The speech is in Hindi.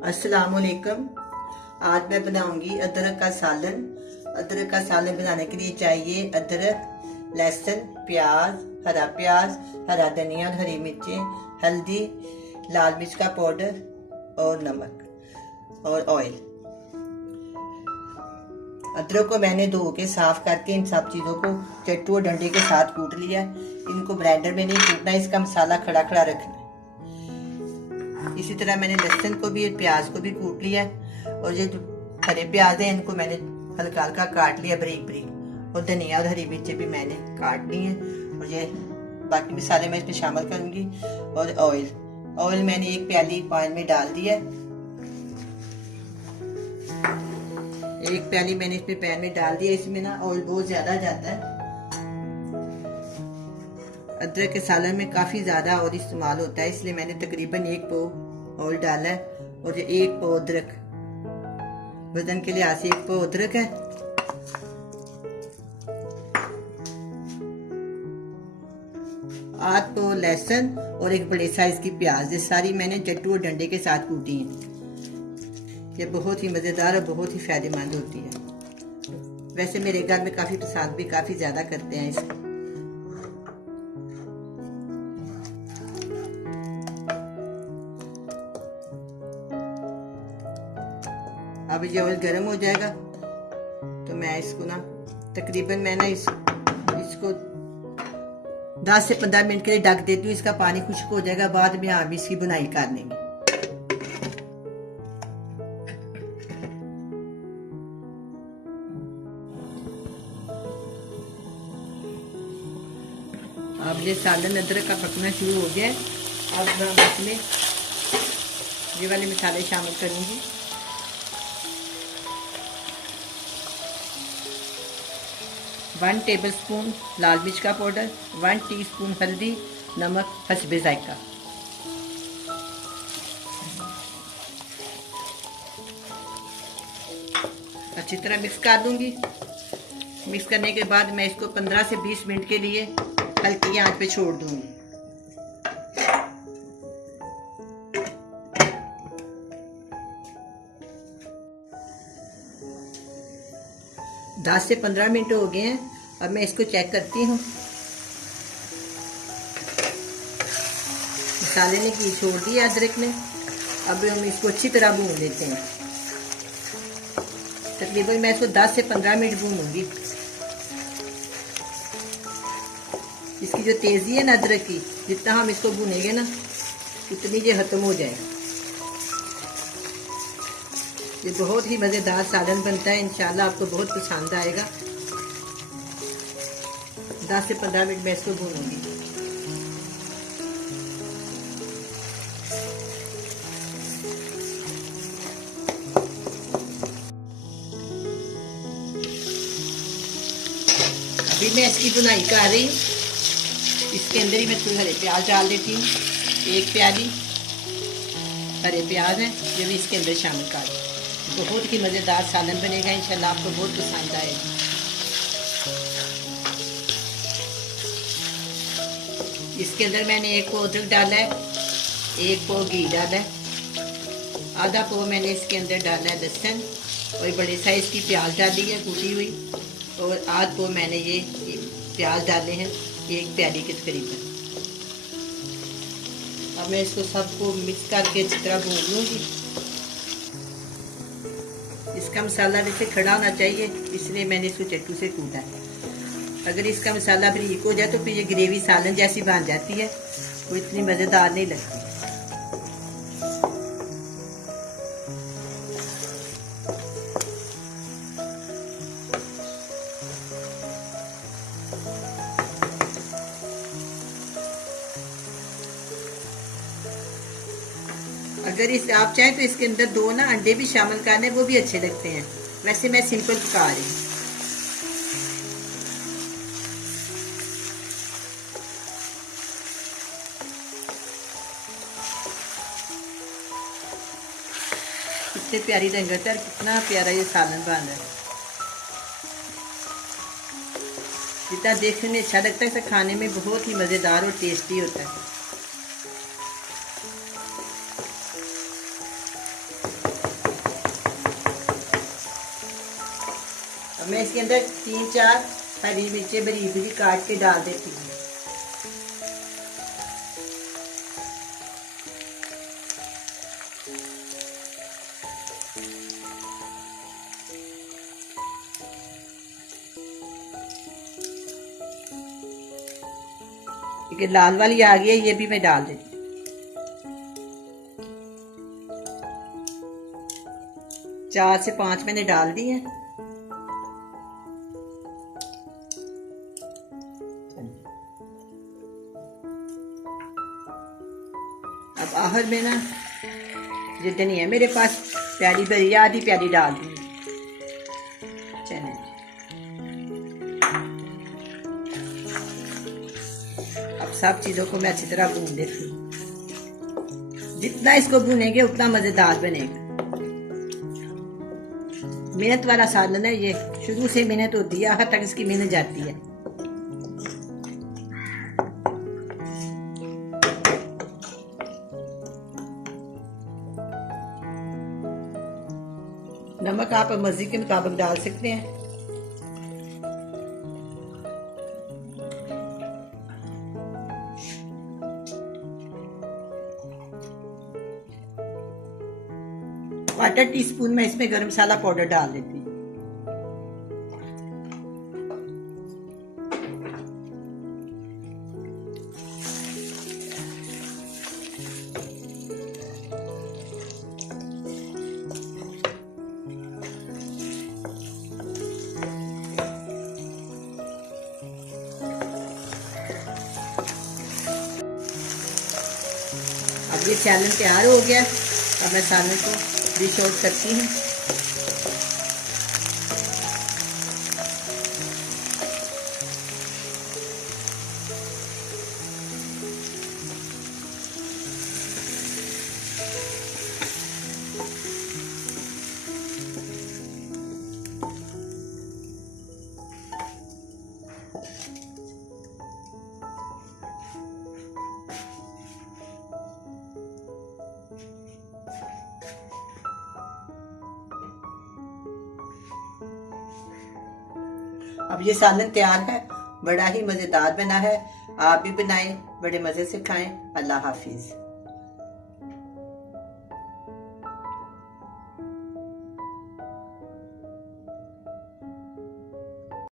अस्सलाम वालेकुम। आज मैं बनाऊंगी अदरक का सालन। अदरक का सालन बनाने के लिए चाहिए अदरक, लहसुन, प्याज, हरा धनिया और हरी मिर्चें, हल्दी, लाल मिर्च का पाउडर और नमक और ऑयल। अदरक को मैंने धो के साफ करके इन सब चीज़ों को चट्टू और डंडे के साथ कूट लिया। इनको ब्लेंडर में नहीं कूटना, इसका मसाला खड़ा खड़ा रखना। इसी तरह मैंने लहसुन को भी, प्याज को भी कूट लिया और ये जो हरे प्याज हैं इनको मैंने हल्का हल्का काट लिया बारीक बारीक, और धनिया और हरी मिर्चें भी मैंने काट ली हैं। और ये बाकी मसाले मैं इसमें शामिल करूंगी। और ऑयल मैंने एक प्याली ऑयल में डाल दिया। एक प्याली मैंने इसमें पैन में डाल दिया। इसमें ना ऑयल बहुत ज्यादा जाता है। अदरक के सालन में काफी ज्यादा ऑयल इस्तेमाल होता है, इसलिए मैंने तकरीबन 1 पाव ऑयल डाला है। और ये 1 पाव अदरक, वजन के लिहाज से 1 पाव अदरक है। आध पाव लहसुन और एक बड़े साइज की प्याज। ये सारी मैंने चट्टू और डंडे के साथ कूटी है। ये बहुत ही मजेदार और बहुत ही फायदेमंद होती है। वैसे मेरे घर में काफी पसंद भी काफी ज्यादा करते हैं इसको। अब ये ऑयल गर्म हो जाएगा तो मैं इसको ना तकरीबन मैं ना इसको 10 से 15 मिनट के लिए ढक देती हूँ। इसका पानी खुश्क हो जाएगा, बाद में आप इसकी बुनाई कर लेंगे। अब ये सालन अदरक का पकना शुरू हो गया है। अब मैं इसमें ये वाले मसाले शामिल करूंगी। वन टेबलस्पून लाल मिर्च का पाउडर, 1 टीस्पून हल्दी, नमक हस्बे जायका। अच्छी तरह मिक्स कर दूंगी। मिक्स करने के बाद मैं इसको 15 से 20 मिनट के लिए हल्की आंच पे छोड़ दूंगी। दस से 15 मिनट हो गए हैं। अब मैं इसको चेक करती हूँ। मसाले ने घी छोड़ दिया अदरक ने। अब हम इसको अच्छी तरह भून लेते हैं। तकरीबन मैं इसको 10 से 15 मिनट भूनूंगी। इसकी जो तेजी है ना अदरक की, जितना हम इसको भूनेंगे ना उतनी ये खत्म हो जाएगा। ये बहुत ही मजेदार सालन बनता है। इंशाल्लाह आपको बहुत पसंद आएगा। 10 से 15 मिनट मैं इसको भूनूंगी। अभी मैं इसकी बुनाई कर रही हूँ। इसके अंदर ही मैं थोड़ी हरे प्याज डाल देती हूँ। 1 प्याली हरे प्याज है, ये भी इसके अंदर शामिल कर दूँ। बहुत ही मज़ेदार सालन बनेगा। इंशाल्लाह आपको बहुत पसंद आएगा। इसके अंदर मैंने 1 पाव अदरक डाला है, 1 पाव घी डाला है, आधा पाव मैंने इसके अंदर डाला है लहसुन, और बड़े साइज की प्याज डाली है कूटी हुई, और आध पाव मैंने ये प्याज डाले हैं 1 प्याली के तकरीबन। अब मैं इसको सबको मिक्स करके अच्छी तरह भून लूँगी। इसका मसाला जैसे खड़ा होना चाहिए, इसलिए मैंने इसको चट्टू से कूटा है। अगर इसका मसाला बारीक हो जाए तो फिर ये ग्रेवी सालन जैसी बन जाती है, वो इतनी मज़ेदार नहीं लगती। अगर इस आप चाहें तो इसके अंदर 2 ना अंडे भी शामिल करने, वो भी अच्छे लगते हैं। वैसे मैं सिंपल पका रही हूँ। कितनी प्यारी रंगत है, कितना प्यारा ये सालन बन रहा है। जितना देखने में अच्छा लगता है, खाने में बहुत ही मज़ेदार और टेस्टी होता है। मैं इसके अंदर 3-4 हरी मिर्चें बारीक भी काट के डाल देती हूँ। ये लाल वाली आ गई है, ये भी मैं डाल देती हूँ। 4 से 5 मैंने डाल दी है। अब आहर में ना जितनी है मेरे पास प्याली भरी, आधी प्याली डाल दूंगी। चने अब सब चीजों को मैं अच्छी तरह भून देती हूँ। जितना इसको भूनेंगे उतना मजेदार बनेगा। मेहनत वाला साधन है ये, शुरू से मेहनत होती है, आखिर तक इसकी मेहनत जाती है। नमक आप मर्जी के मुताबिक डाल सकते हैं। क्वार्टर टीस्पून में इसमें गरम मसाला पाउडर डाल देती हूँ। अब ये सैलन तैयार हो गया। अब मैं सैलन को डिश आउट करती हूँ। अब ये सालन तैयार है, बड़ा ही मजेदार बना है। आप भी बनाएं, बड़े मजे से खाएं। अल्लाह हाफिज।